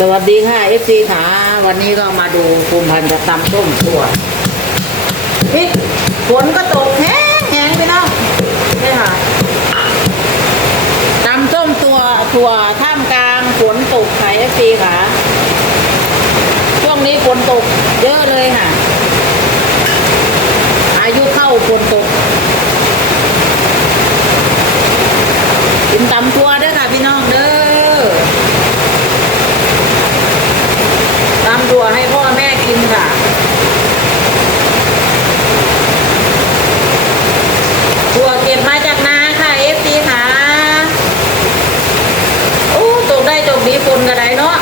สวัสดีค่ะเอฟซีขาวันนี้ก็มาดูภูมิพันธ์จะตำต้มถั่วพริกฝนก็ตกแห้งแห้งไปน้องนี่ค่ะตำต้มตัวถั่วท่ามกลางฝนตกค่ะเอฟซีขาช่วงนี้ฝนตกเยอะเลยค่ะ อายุเข้าฝนตกกินตำตัวเด้อค่ะพี่น้องเด้อตำตัวให้พ่อแม่กินค่ะตัวเก็บมาจากนาค่ะเอฟซีค่ะโอ้ตกได้ตกดีฝนกระไดเนาะ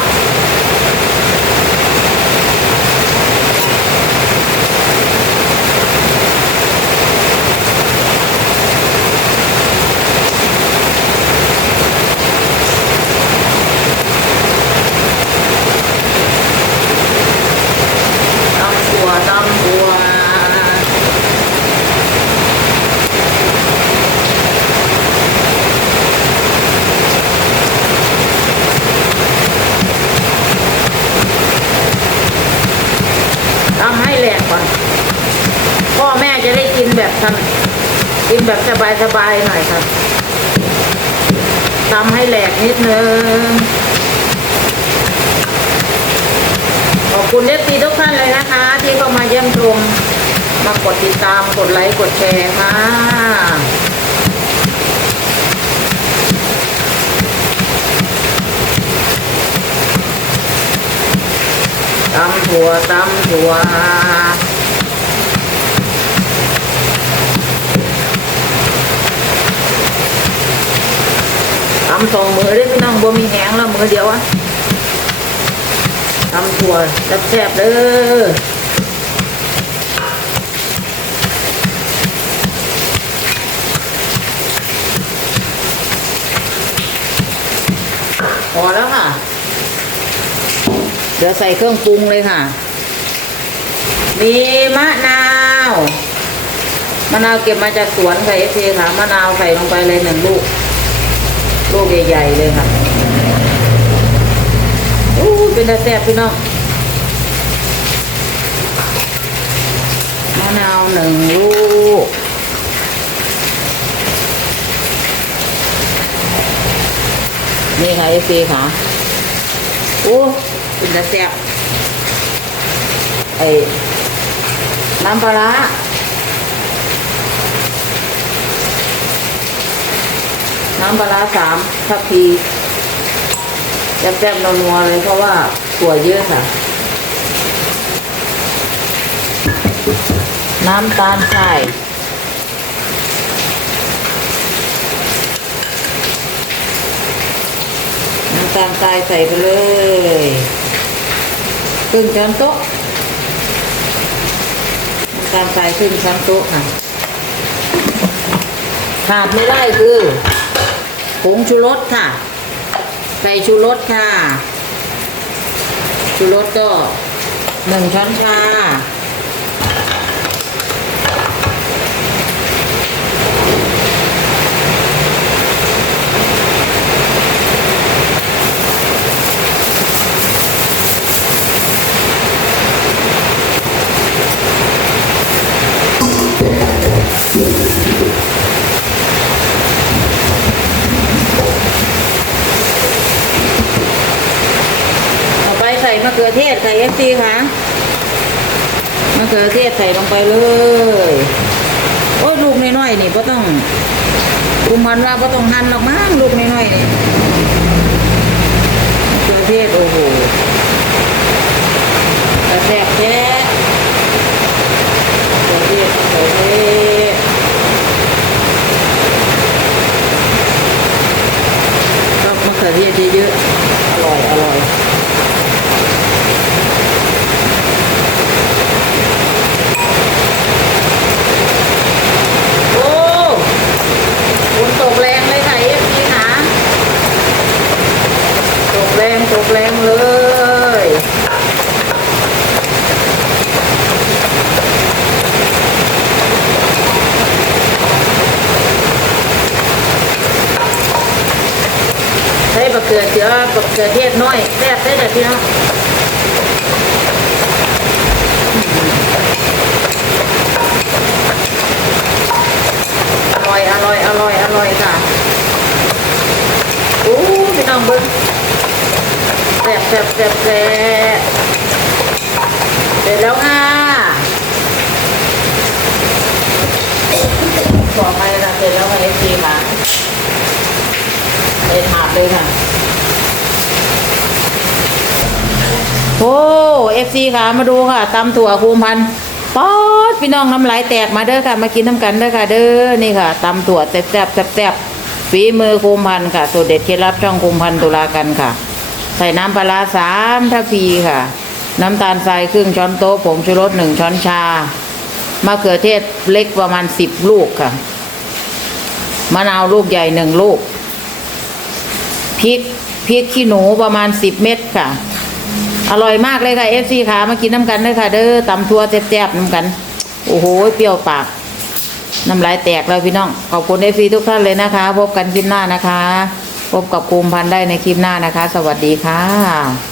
ตำตัวตำตัวทำให้แหลกก่อน พ่อแม่จะได้กินแบบ ทำกินแบบสบายๆหน่อยครับทำให้แหลกนิดนึง ขอบคุณเอฟซีทุกท่านเลยนะคะ ที่เข้ามาเยี่ยมชม มากดติดตาม กดไลค์ กดแชร์ค่ะตำถั่วตำถั่วำสองมือได้พี่น้องบ่มีแหงแล้วมือเดียวอะทำถั่วแซ่บๆเด้อพอแล้วค่ะ เดี๋ยวใส่เครื่องปรุงเลยค่ะ มีมะนาว มะนาวเก็บมาจากสวนค่ะเอฟซีค่ะ มะนาวใส่ลงไปเลยหนึ่งลูก ลูกใหญ่ๆเลยค่ะอู้เป็นตาแซ่บพี่น้องมะนาวหนึ่งลูกนี่ค่ะเอฟซีค่ะอู้เป็นตาแซ่บไอ้น้ำปลาร้า น้ำปลาสามทัพพีแซ่บๆนัวๆเลยเพราะว่าถั่วเยอะค่ะ น้ำตาลทรายน้ำตาลทรายใส่ไปเลยครึ่งช้อนโต๊ะน้ำตาลทรายครึ่งช้อนโต๊ะค่ะขาดไม่ได้คือ ผงชูรสค่ะ ใส่ชูรสค่ะ ชูรสก็หนึ่งช้อนชาะเขือเทศใส่เอฟซีค่ะมะเขือเทศใส่ลงไปเลย โอ้ลูกน้อยๆนี่ก็ต้องคุมพันว่าก็ต้องหั่นหรอกมั้งลูกน้อยๆนี่มะเขือเทศโอ้โหกระแทกแท้มะเขือเทศมะเขือเทศชอบมะเขือเทศเยอะๆอร่อยอร่อย โอ้ฝนตกแรงเลยค่ะเอฟซีค่ะตก แรงตกแรงเลยใช้บักเขือขือเจือกับเขือเทศน้อยแซ่บได้แต่พี่น้องอร่อยอร่อยอร่อยอร่อยค่ะโอ้พี่น้องเบิ้งแซ่บแซ่บแซ่บบเสร็จแล้วค่ะบอไปละเสร็จแล้วค่ะเอฟซีค่ะเอ็นหาบเลยค่ะ โอ้เอฟซีค่ะ มาดูค่ะตำถั่วคูมพันป๊อดพี่น้องน้ำลายแตกมาเด้อค่ะ มากินน้ำกันเด้อค่ะ เด้อนี่ค่ะตำถั่วแซ่บแซ่บแซ่บฝีมือคูมพันค่ะสูตรเด็ดเคล็ดลับช่องคูมพันตุลากันค่ะ ใส่น้ำปลาสามทัพพีค่ะ น้ำตาลทรายครึ่งช้อนโต๊ะผงชูรสหนึ่งช้อนชามะเขือเทศเล็กประมาณสิบลูกค่ะมะนาวลูกใหญ่หนึ่งลูกพริกพริกขี้หนูประมาณสิบเม็ดค่ะ อร่อยมากเลยค่ะเอฟซีค่ะมากินน้ำกันเด้อค่ะ เด้อตำทัวแซ่บๆน้ำกัน โอ้โหเปรี้ยวปากน้ำลายแตกเลยพี่น้อง ขอบคุณเอฟซีทุกท่านเลยนะคะ พบกันคลิปหน้านะคะ พบกับภูมิพันธ์ได้ในคลิปหน้านะคะ สวัสดีค่ะ